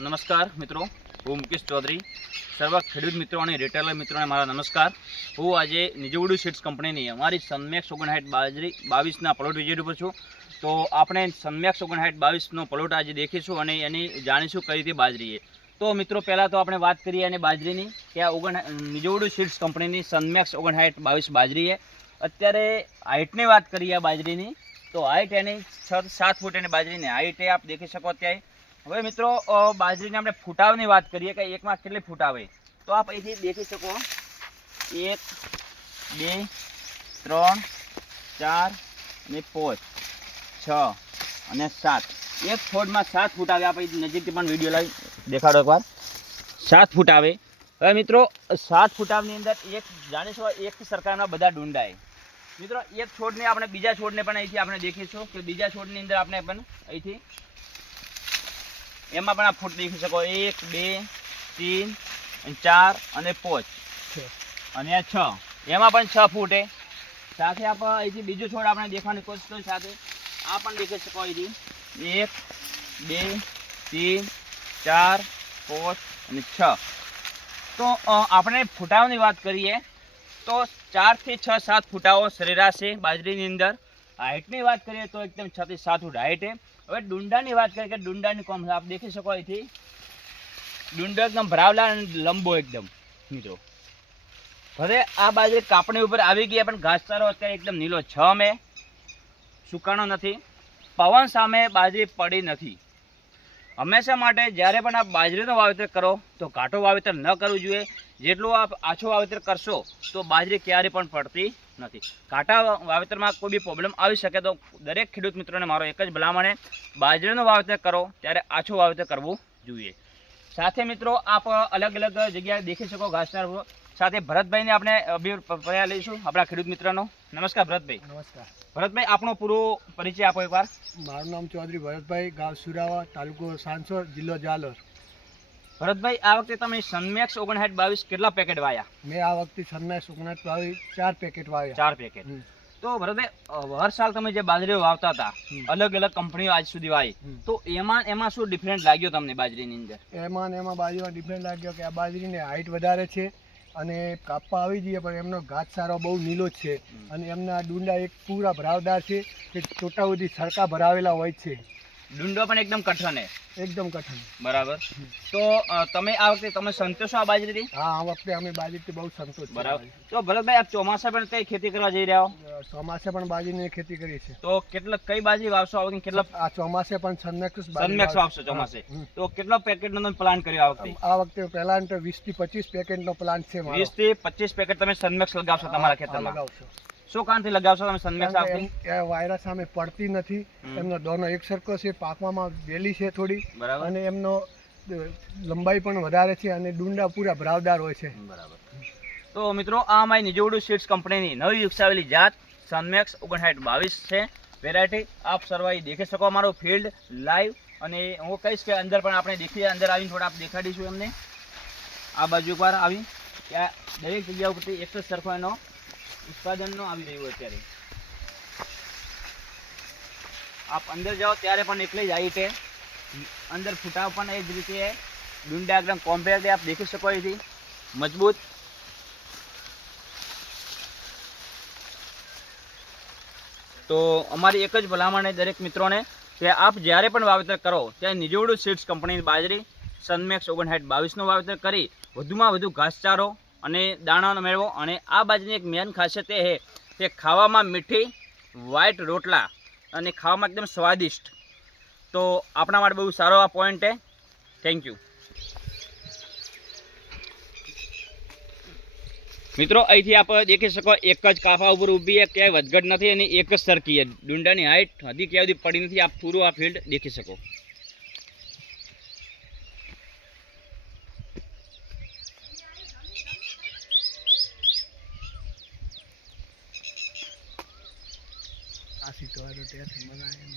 નમસ્કાર મિત્રો, હું મુકેશ ચૌધરી. સર્વ ખેડૂત મિત્રો અને રિટેલર મિત્રોને મારા નમસ્કાર. હું આજે નિજવડુ સીડ્સ કંપનીની અમારી સનમેક્સ 59 બાજરી 22ના પ્લોટ વિઝિટ ઉપર છું. તો આપણે સનમેક્સ 59 22નો પ્લોટ આજે દેખીશું અને એની જાણીશું કઈ રીતે બાજરી છે. તો મિત્રો પહેલાં તો આપણે વાત કરીએ અને બાજરીની કે આ નિજવડુ સીડ્સ કંપનીની સનમેક્સ 59 22 બાજરી છે. અત્યારે હાઇટની વાત કરીએ આ બાજરીની, તો હાઇટ એની 6-7 ફૂટ એની બાજરીની હાઇટ એ આપ દેખી શકો અત્યારે. હવે મિત્રો બાજરીને આપણે ફૂટાવની વાત કરીએ કે એકમાં કેટલી ફૂટ આવે, તો આપ અહીંથી દેખી શકો 1 2 3 4 અને 5 6 અને 7. એક છોડમાં 7 ફૂટ આવે. આપણે નજીકથી પણ વિડીયો લાવી દેખાડો એકવાર. 7 ફૂટ આવે. હવે મિત્રો 7 ફૂટાવની અંદર એક જાણીશું એક સરકારના બધા ડુંડાય. મિત્રો એક છોડને આપણે બીજા છોડને પણ અહીંથી આપણે દેખીશું કે બીજા છોડની અંદર આપણે પણ અહીંથી એમાં પણ આ ફૂટ દેખી શકો 1 2 3 4 અને 5 અને આ 6, એમાં પણ 6 ફૂટ. સાથે આપણે અહીંથી બીજું છોડ આપણે દેખવાની કોશિશ કરી. સાથે આ પણ દેખી શકો અહીંથી 1 2 3 4 5 અને 6. તો આપણે ફૂટાવાની વાત કરીએ તો 4 થી 6 7 ફૂટાઓ સરેરાશ છે બાજરીની અંદર. હાઇટની વાત કરીએ તો એકદમ 6 થી 7 ફૂટ હાઇટ છે. હવે ડુંડાની વાત કરીએ કે ડુંડાની કોમ આપ દેખી શકો અહીંથી ડુંડો એકદમ ભરાવલા અને લંબો એકદમ મિત્રો. હવે આ બાજરી કાપણી ઉપર આવી ગયા પણ ઘાસચારો અત્યારે એકદમ નીલો છમ એ સુકાણો નથી. પવન સામે બાજરી પડી નથી. હંમેશા માટે જ્યારે પણ આપ બાજરીનું વાવેતર કરો તો ઘાટો વાવેતર ન કરવું જોઈએ. જેટલું આપ આછો વાવેતર કરશો તો બાજરી ક્યારેય પણ પડતી નથી. ઘાટા વાવેતરમાં કોઈ બી પ્રોબ્લેમ આવી શકે તો દરેક ખેડૂત મિત્રોને મારો એક જ ભલામણ, બાજરીનું વાવેતર કરો ત્યારે આછું વાવેતર કરવું જોઈએ. સાથે મિત્રો આપ અલગ અલગ જગ્યાએ દેખી શકો ઘાસચારો. સાથે ભરતભાઈને આપણે અભિપ્રાય લઈશું આપણા ખેડૂત મિત્રનો. નમસ્કાર ભરતભાઈ. નમસ્કાર ભરતભાઈ, આપણો પૂરો પરિચય આપો એકવાર. મારું નામ ચૌધરી ભરતભાઈ, ગામ સુરાવા, તાલુકો સાંસોર, જિલ્લો જાલોર. ભરતભાઈ, આ વખતે તમે સનમેક્સ 59 22 કેટલા પેકેટ વાયા? મેં આ વખતે સનમેક્સ 59 વાવી 4 પેકેટ વાવ્યા. 4 પેકેટ. તો ભરતભાઈ, હર સાલ તમે જે બાજરીઓ વાવતા હતા અલગ અલગ કંપનીઓ આજ સુધી વાવી, તો એમાં શું ડિફરન્ટ લાગ્યો તમને બાજરીની અંદર? એમાં બાજરીમાં ડિફરન્ટ લાગ્યો કે આ બાજરીની હાઇટ વધારે છે અને કાપવા આવી જઈએ પણ એમનો ઘાસચારો બહુ નીલો જ છે અને એમના ડુંડા એક પૂરા ભરાવદાર છે કે ટોટા સુધી સરખા ભરાવેલા હોય છે. ડુંડો પણ એકદમ કઠણ છે. એકદમ કઠણ. બરાબર. તો તમે આ વખતે તમે સંતોષ આ બાજરીથી? હા, આ વખતે અમે બાજરીથી બહુ સંતોષ. બરાબર. તો ભરતભાઈ, આપ ચોમાસા પણ કઈ ખેતી કરવા જઈ રહ્યા હો? ચોમાસે પણ બાજરીની ખેતી કરી છે. તો કઈ બાજરી વાવશો આ વખતે? કેટલા? આ ચોમાસે પણ સનમેક્સ વાવશો ચોમાસે. તો કેટલા પેકેટનો તમે પ્લાન કર્યો આ વખતે? આ વખતે પ્લાન તો 20 થી 25 પેકેટનો પ્લાન છે મારો. 20 થી 25 પેકેટ તમે સનમેક્સ લગાવશો તમારા ખેતરમાં? શું કારણથી લગાવશો તમે સનમેક્સ? એ વાયરસ સામે પડતી નથી, એમનો દોનો એક સરખો છે, પાકવામાં વેલી છે થોડી, અને એમનો લંબાઈ પણ વધારે છે અને ડુંડા પૂરા ભરાવદાર હોય છે. બરાબર. તો મિત્રો, આ અમારી નિજવડુ સીડ્સ કંપનીની નવી વિકસાવેલી જાત સનમેક્સ 59 22 છે વેરાયટી. આપ સર્વાઈ દેખી શકો અમારું ફિલ્ડ લાઈવ. અને હું કહીશ કે અંદર પણ આપણે દેખીએ, અંદર આવીને થોડા આપણે દેખાડીશું એમને. આ બાજુ એકવાર આવી કે દરેક જગ્યા ઉપરથી એક જ સરખો એનો ઉત્પાદનનો આવી રહ્યું અત્યારે. આપ અંદર જાઓ ત્યારે પણ એટલી જ હાઈટ છે. અંદર ફૂટાવ પણ એ જ રીતે ડુંડા એકદમ કોમ્પેક્ટ આપ દેખી શકો અહીંથી મજબૂત. તો અમારી એક જ ભલામણ દરેક મિત્રોને કે આપ જ્યારે પણ વાવેતર કરો ત્યારે નિજવડુ સીડ્સ કંપનીની બાજરી સનમેક્સ 59 22નું વાવેતર કરી વધુમાં વધુ ઘાસચારો અને દાણાનો મેળવો. અને આ બાજરીની એક મેન ખાસિયત એ છે કે ખાવામાં મીઠી વ્હાઈટ રોટલા અને ખાવામાં એકદમ સ્વાદિષ્ટ. તો આપણા માટે બહુ સારો આ પોઈન્ટ છે. થેન્ક યુ મિત્રો. અહીંથી આપ દેખી શકો એક જ કાફા ઉપર ઊભી છે, ક્યાંય વધઘટ નથી અને એક જ સરખી છે. ડુંડાની હાઈટ હજી ક્યાં સુધી પડી નથી. આપ પૂરું આ ફિલ્ડ દેખી શકો. આ સીટો આ તો ત્યાં મજા આવે.